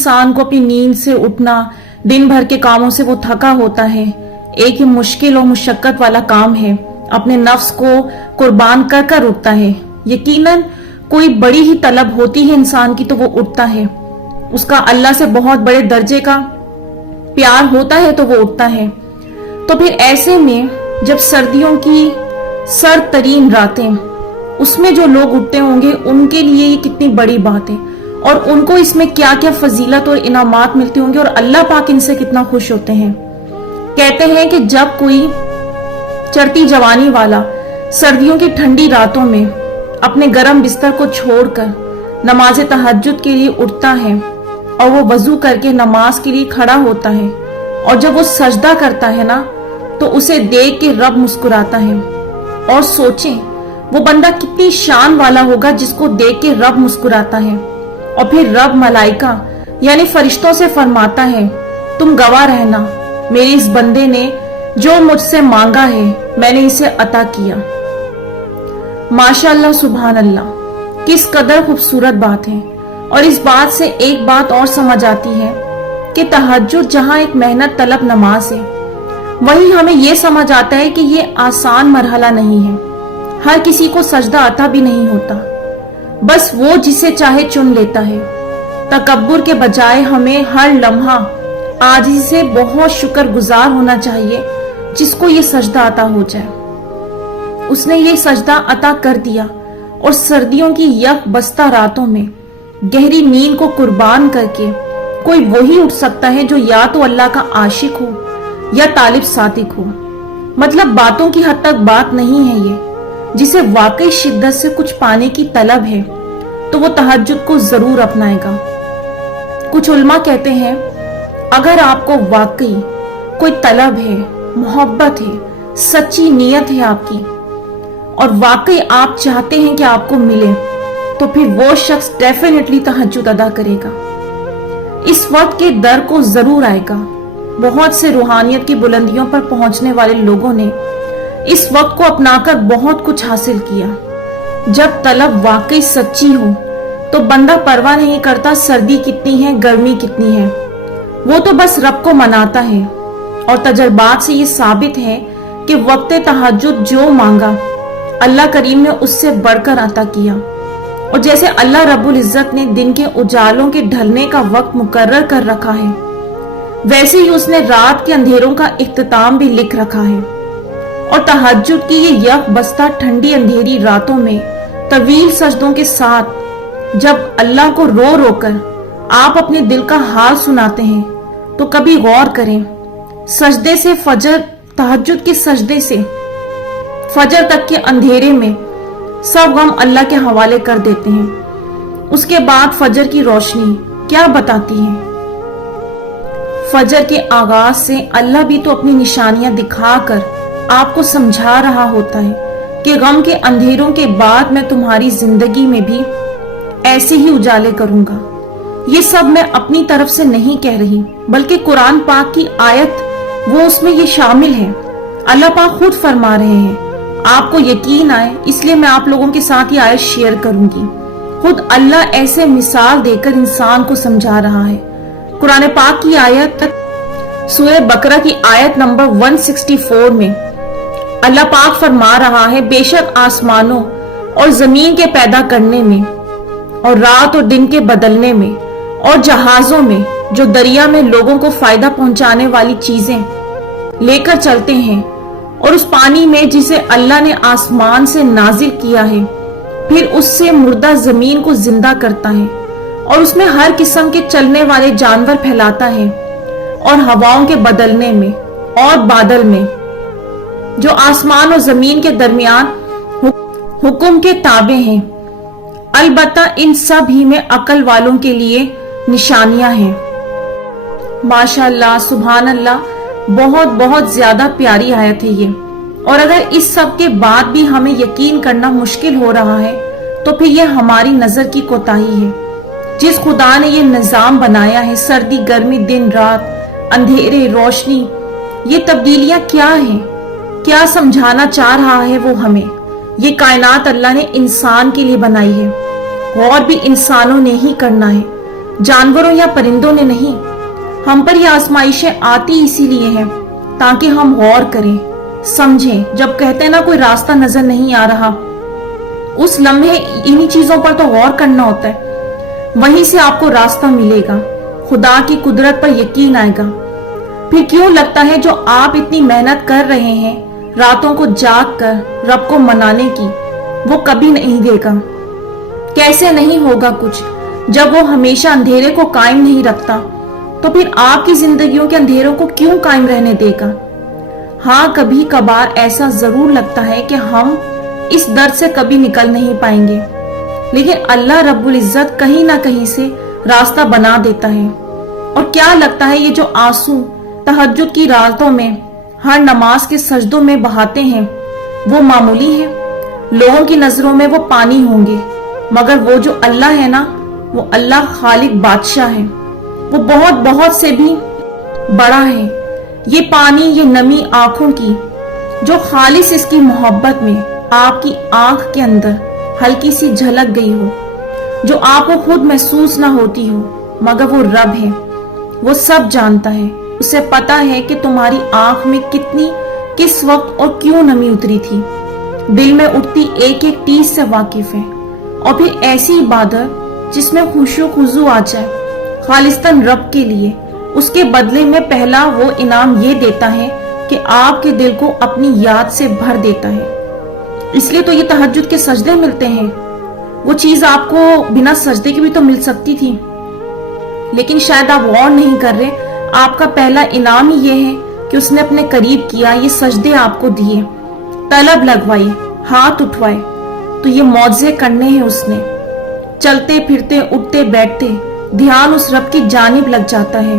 इंसान को अपनी नींद से उठना, दिन भर के कामों से वो थका होता है, एक ही मुश्किल और मुशक्कत वाला काम है, अपने नफ्स को कुर्बान कर कर उठता है। यकीनन कोई बड़ी ही तलब होती है इंसान की तो वो उठता है, उसका अल्लाह से बहुत बड़े दर्जे का प्यार होता है तो वो उठता है। तो फिर ऐसे में जब सर्दियों की सर्द तरीन रातें, उसमें जो लोग उठते होंगे उनके लिए ये कितनी बड़ी बात है और उनको इसमें क्या क्या फजीलत और इनामात मिलते होंगे और अल्लाह पाक इनसे कितना खुश होते हैं। कहते हैं कि जब कोई चढ़ती जवानी वाला सर्दियों की ठंडी रातों में अपने गर्म बिस्तर को छोड़कर नमाज तहज्जुद के लिए उठता है और वो वजू करके नमाज के लिए खड़ा होता है और जब वो सजदा करता है ना तो उसे देख के रब मुस्कुराता है। और सोचें वो बंदा कितनी शान वाला होगा जिसको देख के रब मुस्कुराता है। और फिर रब मलाइका यानी फरिश्तों से फरमाता है, तुम गवाह रहना, मेरे इस बंदे ने जो मुझसे मांगा है मैंने इसे अता किया। माशाअल्लाह, सुभान अल्लाह, किस कदर खूबसूरत बात है। और इस बात से एक बात और समझ आती है कि तहज्जुद जहां एक मेहनत तलब नमाज है, वहीं हमें यह समझ आता है कि ये आसान मरहला नहीं है। हर किसी को सजदा आता भी नहीं होता, बस वो जिसे चाहे चुन लेता है। तकब्बुर के बजाय हमें हर लम्हा आजिज़ी से बहुत शुक्रगुजार होना चाहिए जिसको ये सजदा अता हो जाए। उसने ये सजदा अता कर दिया और सर्दियों की यक बस्ता रातों में गहरी नींद को कुर्बान करके कोई वही उठ सकता है जो या तो अल्लाह का आशिक हो या तालिब सादिक हो। मतलब बातों की हद तक बात नहीं है ये, जिसे वाकई शिद्दत से कुछ पाने की तलब है तो वो तहज्जुद को जरूर अपनाएगा। कुछ उल्मा कहते हैं अगर आपको वाकई कोई तलब है, मोहब्बत है, सच्ची नीयत है आपकी और वाकई आप चाहते हैं कि आपको मिले तो फिर वो शख्स डेफिनेटली तहज्जुद अदा करेगा। इस वक्त के दर को जरूर आएगा। बहुत से रूहानियत की बुलंदियों पर पहुंचने वाले लोगों ने इस वक्त को अपनाकर बहुत कुछ हासिल किया। जब तलब वाकई सच्ची हो तो बंदा परवाह नहीं करता सर्दी कितनी है, गर्मी कितनी है, वो तो बस रब को मनाता है। और तजर्बात से ये साबित है कि वक्त तहज्जुद जो मांगा अल्लाह करीम ने उससे बढ़कर अता किया। और जैसे अल्लाह रब्बुल इज्जत ने दिन के उजालों के ढलने का वक्त मुकर्रर कर रखा है, वैसे ही उसने रात के अंधेरों का इख्तिताम भी लिख रखा है। और तहज्जुद की ये यक बस्ता ठंडी अंधेरी रातों में तवील सजदों के साथ जब अल्लाह को रो रो कर आप अपने दिल का हाल सुनाते हैं तो कभी गौर करें, सजदे से फजर, तहज्जुद के सजदे से फजर तक के अंधेरे में सब गम अल्लाह के हवाले कर देते हैं। उसके बाद फजर की रोशनी क्या बताती है? फजर के आगाज से अल्लाह भी तो अपनी निशानियां दिखाकर आपको समझा रहा होता है कि गम के अंधेरों के बाद मैं तुम्हारी जिंदगी में भी ऐसे ही उजाले करूंगा। ये सब मैं अपनी तरफ से नहीं कह रही, बल्कि कुरान पाक की आयत वो उसमें ये शामिल है। अल्लाह पाक खुद फरमा रहे हैं, आपको यकीन आए इसलिए मैं आप लोगों के साथ ये आयत शेयर करूंगी। खुद अल्लाह ऐसे मिसाल देकर इंसान को समझा रहा है। कुरान पाक की आयत सूरह बकरा की आयत नंबर 164 में अल्लाह पाक फरमा रहा है, बेशक आसमानों और जमीन के पैदा करने में और रात और दिन के बदलने में और जहाजों में जो दरिया में लोगों को फायदा पहुंचाने वाली चीजें लेकर चलते हैं और उस पानी में जिसे अल्लाह ने आसमान से नाजिल किया है, फिर उससे मुर्दा जमीन को जिंदा करता है और उसमें हर किस्म के चलने वाले जानवर फैलाता है और हवाओं के बदलने में और बादल में जो आसमान और जमीन के दरमियान हुक्म के ताबे हैं। अलबत्ता इन सब ही में अकल वालों के लिए निशानियां हैं। माशाअल्लाह, सुभान अल्लाह, बहुत बहुत ज्यादा प्यारी आयत है ये। और अगर इस सब के बाद भी हमें यकीन करना मुश्किल हो रहा है तो फिर ये हमारी नजर की कोताही है। जिस खुदा ने ये निजाम बनाया है, सर्दी गर्मी, दिन रात, अंधेरे रोशनी, ये तब्दीलियां क्या हैं? क्या समझाना चाह रहा है वो हमें? ये कायनात अल्लाह ने इंसान के लिए बनाई है और भी इंसानों ने ही करना है। जानवरों या परिंदों ने नहीं। हम पर ये आजमाइशें आती इसीलिए हैं ताकि हम गौर करें, समझें। जब कहते हैं ना कोई रास्ता नजर नहीं आ रहा, उस लम्हे इन्हीं चीजों पर तो गौर करना होता है। वहीं से आपको रास्ता मिलेगा, खुदा की कुदरत पर यकीन आएगा। फिर क्यों लगता है जो आप इतनी मेहनत कर रहे हैं रातों को जाग कर रब को मनाने की, वो कभी नहीं देगा? कैसे नहीं होगा कुछ जब वो हमेशा अंधेरे को कायम नहीं रखता, तो फिर आपकी जिंदगियों के अंधेरों को क्यों कायम रहने देगा? हाँ, कभी कभार ऐसा जरूर लगता है कि हम इस दर्द से कभी निकल नहीं पाएंगे, लेकिन अल्लाह रब्बुल इज्जत कहीं ना कहीं से रास्ता बना देता है। और क्या लगता है ये जो आंसू तहज्जुद की रातों में हर नमाज के सजदों में बहाते हैं वो मामूली है? लोगों की नजरों में वो पानी होंगे, मगर वो जो अल्लाह है ना, वो अल्लाह खालिक बादशाह है, वो बहुत बहुत से भी बड़ा है। ये पानी, ये नमी आंखों की जो खालिस इसकी मोहब्बत में आपकी आंख के अंदर हल्की सी झलक गई हो, जो आपको खुद महसूस ना होती हो, मगर वो रब है, वो सब जानता है। उसे पता है कि तुम्हारी आंख में कितनी, किस वक्त और क्यों नमी उतरी थी। दिल में उठती एक एक टीस से वाकिफ है। और फिर ऐसी इबादत जिसमें खुशू खुजू आ जाए खालिस्तन रब के लिए, उसके बदले में पहला वो इनाम ये देता है कि आपके दिल को अपनी याद से भर देता है। इसलिए तो ये तहज्जुद के सजदे मिलते हैं। वो चीज आपको बिना सजदे के भी तो मिल सकती थी, लेकिन शायद आप गौर नहीं कर रहे। आपका पहला इनाम ही ये है कि उसने अपने करीब किया, ये सजदे आपको दिए, तलब लगवाई, हाथ उठवाए, तो ये मौजे करने हैं उसने। चलते फिरते उठते बैठते ध्यान उस रब की जानिब लग जाता है।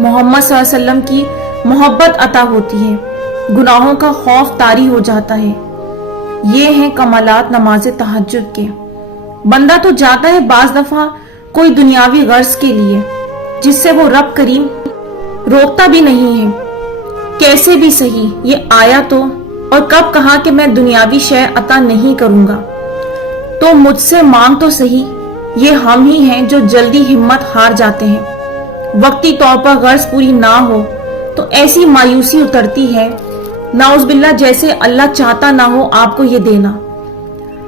मोहम्मद सल्लल्लाहु अलैहि वसल्लम की मोहब्बत अता होती है, गुनाहों का खौफ तारी हो जाता है। ये हैं कमालात नमाज तहज्जुद के। बंदा तो जाता है बाज दफा कोई दुनियावी गर्ज के लिए, जिससे वो रब करीम रोकता भी नहीं है। कैसे भी सही, ये आया तो और कब कहा कि मैं दुनियावी शय अता नहीं करूंगा, तो मुझसे मांग तो सही। ये हम ही हैं जो जल्दी हिम्मत हार जाते हैं। वक्ती तौर पर गर्ज पूरी ना हो तो ऐसी मायूसी उतरती है, नाउज़बिल्लाह, जैसे अल्लाह चाहता ना हो आपको ये देना।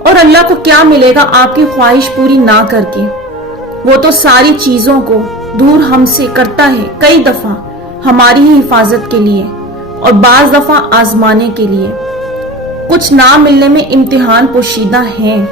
और अल्लाह को क्या मिलेगा आपकी ख्वाहिश पूरी ना करके? वो तो सारी चीजों को दूर हमसे करता है, कई दफा हमारी ही हिफाजत के लिए और बाज दफा आजमाने के लिए। कुछ ना मिलने में इम्तिहान पोशीदा हैं,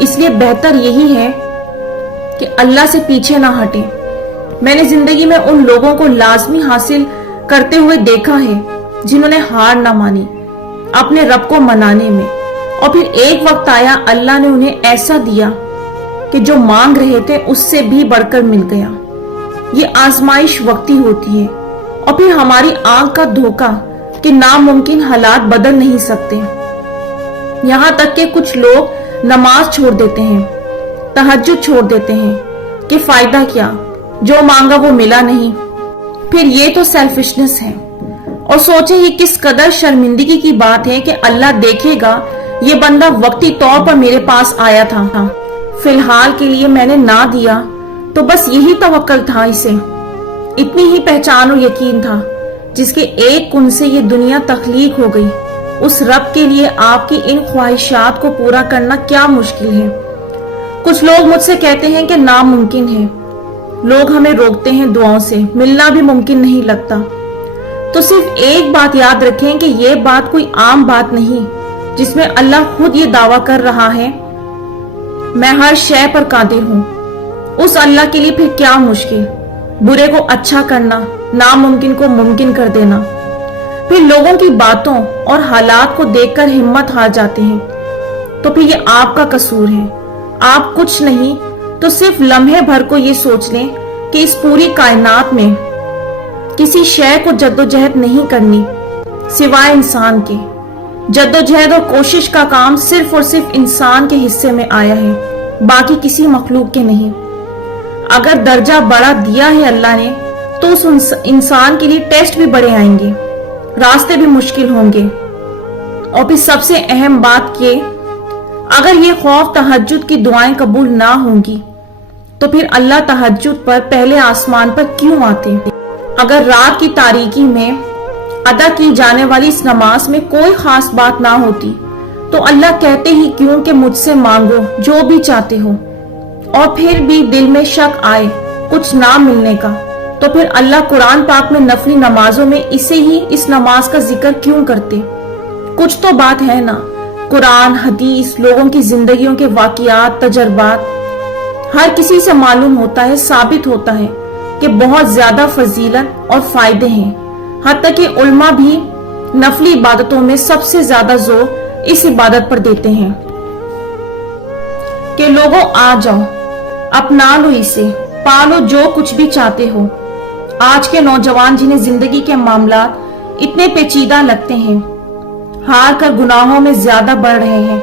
इसलिए बेहतर यही है कि अल्लाह से पीछे ना हटे। मैंने जिंदगी में उन लोगों को लाजमी हासिल करते हुए देखा है जिन्होंने हार ना मानी अपने रब को मनाने में, और फिर एक वक्त आया अल्लाह ने उन्हें ऐसा दिया कि जो मांग रहे थे उससे भी बढ़कर मिल गया। ये आजमाइश वक्ती होती है, और फिर हमारी आंख का धोखा कि नामुमकिन हालात बदल नहीं सकते। यहाँ तक कि कुछ लोग नमाज छोड़ देते हैं, तहज्जुद छोड़ देते हैं कि फायदा क्या, जो मांगा वो मिला नहीं। फिर ये तो सेल्फिशनेस है। और सोचें ये किस कदर शर्मिंदगी की बात है कि अल्लाह देखेगा ये बंदा वक्ती तौर पर मेरे पास आया था, फिलहाल के लिए मैंने ना दिया, तो बस यही तवक्कल था इसे। इतनी ही पहचान और यकीन था जिसके एक कुन से ये दुनिया तख्लीक हो गई। उस रब के लिए आपकी इन ख्वाहिशात को पूरा करना क्या मुश्किल है? कुछ लोग मुझसे कहते हैं कि नामुमकिन है। लोग हमें रोकते हैं दुआओं से, मिलना भी मुमकिन नहीं लगता। तो सिर्फ एक बात याद रखें कि ये बात कोई आम बात नहीं जिसमें अल्लाह खुद ये दावा कर रहा है, मैं हर शय पर कादिर हूँ। उस अल्लाह के लिए फिर क्या मुश्किल? बुरे को अच्छा करना, नामुमकिन को मुमकिन कर देना। फिर लोगों की बातों और हालात को देखकर हिम्मत हार जाते हैं, तो फिर ये आपका कसूर है। आप कुछ नहीं तो सिर्फ लम्हे भर को ये सोच लें कि इस पूरी कायनात में किसी शय को जद्दोजहद नहीं करनी सिवाय इंसान के। जद्दोजहद और कोशिश का काम सिर्फ और सिर्फ इंसान के हिस्से में आया है, बाकी किसी मखलूक के नहीं। अगर दर्जा बड़ा दिया है अल्लाह ने, तो उस इंसान के लिए टेस्ट भी बड़े आएंगे, रास्ते भी मुश्किल होंगे। और फिर सबसे अहम बात ये, अगर ये खौफ तहज्जुद की दुआएं कबूल ना होंगी तो फिर अल्लाह तहज्जुद पर पहले आसमान पर क्यों आते? अगर रात की तारीकी में अदा की जाने वाली इस नमाज में कोई खास बात ना होती तो अल्लाह कहते ही क्यों कि मुझसे मांगो जो भी चाहते हो, और फिर भी दिल में शक आए कुछ ना मिलने का, तो फिर अल्लाह कुरान पाक में नफली नमाजों में इस नमाज का जिक्र क्यों करते? कुछ तो बात है ना। कुरान, हदीस, लोगों की जिंदगियों के वाकियात, तजर्बात, हर किसी से मालूम होता है, साबित होता है कि बहुत ज्यादा फजीलत और फायदे हैं। हत्ता कि उल्मा भी नफली इबादतों में सबसे ज्यादा जोर इस इबादत पर देते हैं कि लोगों आ जाओ, अपना लो इसे, पालो जो कुछ भी चाहते हो। आज के नौजवान जिन्हें जिंदगी के मामलात इतने पेचीदा लगते हैं, हार कर गुनाहों में ज्यादा बढ़ रहे हैं।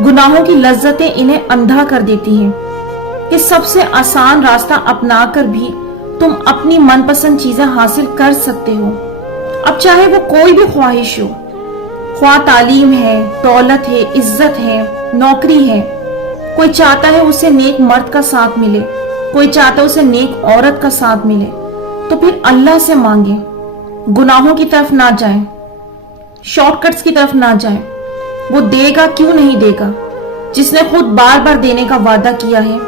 गुनाहों की लज्जतें इन्हें अंधा कर देती हैं कि सबसे आसान रास्ता अपनाकर भी तुम अपनी मनपसंद चीजें हासिल कर सकते हो, अब चाहे वो कोई भी ख्वाहिश हो। ख्वाह तालीम है, दौलत है, इज्जत है, नौकरी है। कोई चाहता है उसे नेक मर्द का साथ मिले, कोई चाहता है उसे नेक औरत का साथ मिले, तो फिर अल्लाह से मांगे, गुनाहों की तरफ ना जाएं, शॉर्टकट्स की तरफ ना जाएं। वो देगा क्यों नहीं देगा? जिसने खुद बार बार देने का वादा किया है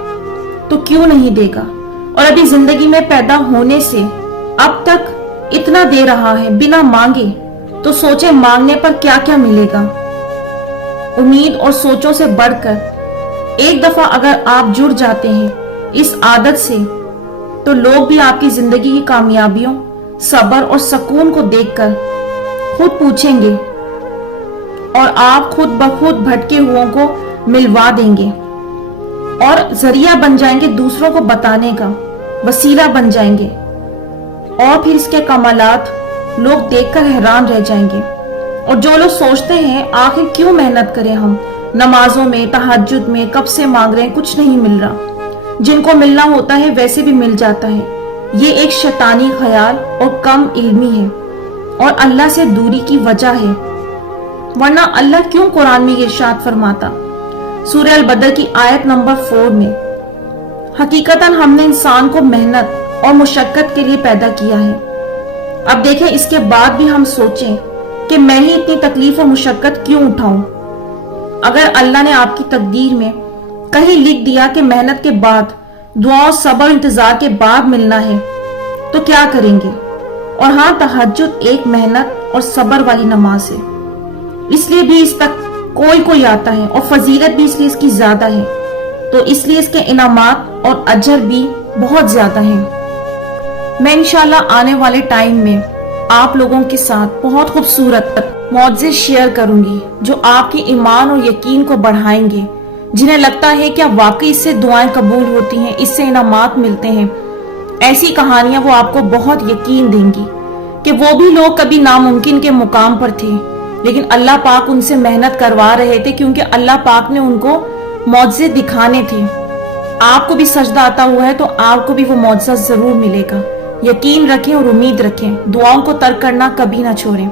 तो क्यों नहीं देगा? और अभी जिंदगी में पैदा होने से अब तक इतना दे रहा है बिना मांगे, तो सोचे मांगने पर क्या क्या मिलेगा। उम्मीद और सोचों से बढ़कर एक दफा अगर आप जुड़ जाते हैं इस आदत से, तो लोग भी आपकी जिंदगी की कामयाबियों, सब्र और सुकून को देखकर खुद पूछेंगे और आप खुद ब खुद भटके हुओं को मिलवा देंगे और जरिया बन जाएंगे, दूसरों को बताने का वसीला बन जाएंगे। और फिर इसके कमालात लोग देखकर हैरान रह जाएंगे। और जो लोग सोचते हैं आखिर क्यों मेहनत करें हम, नमाजों में, तहज्जुद में कब से मांग रहे हैं, कुछ नहीं मिल रहा, जिनको मिलना होता है वैसे भी मिल जाता है, ये एक शैतानी ख्याल और कम इल्मी है और अल्लाह से दूरी की वजह है। वरना अल्लाह क्यों कुरान में ये इरशाद फरमाता सूरह अल बदर की आयत नंबर 4 में, हकीकतन हमने इंसान को मेहनत और मुशक्कत के लिए पैदा किया है। अब देखें, इसके बाद भी हम सोचें कि मैं ही इतनी तकलीफ और मुशक्कत क्यों उठाऊं। अगर अल्लाह ने आपकी तकदीर में कहीं लिख दिया कि मेहनत के बाद, दुआ, सब्र, इंतजार के बाद मिलना है, तो क्या करेंगे? और हाँ, तहज्जुद एक मेहनत और सब्र वाली नमाज है, इसलिए भी इस तक कोई आता है और फजीलत भी इसलिए इसकी ज्यादा है, तो इसलिए इसके इनामात और अजर भी बहुत ज्यादा हैं। मैं इंशाल्लाह आने वाले टाइम में आप लोगों के साथ बहुत खूबसूरत मौज़े शेयर करूंगी जो आपके ईमान और यकीन को बढ़ाएंगे। जिन्हें लगता है क्या वाकई इससे दुआएं कबूल होती हैं, इससे इनामात मिलते हैं, ऐसी कहानियां वो आपको बहुत यकीन देंगी कि वो भी लोग कभी नामुमकिन के मुकाम पर थे, लेकिन अल्लाह पाक उनसे मेहनत करवा रहे थे क्योंकि अल्लाह पाक ने उनको मौज़े दिखाने थे। आपको भी सजदा आता हुआ है तो आपको भी वो मौज़ा जरूर मिलेगा। यकीन रखें और उम्मीद रखें, दुआओं को तर्क करना कभी ना छोड़ें।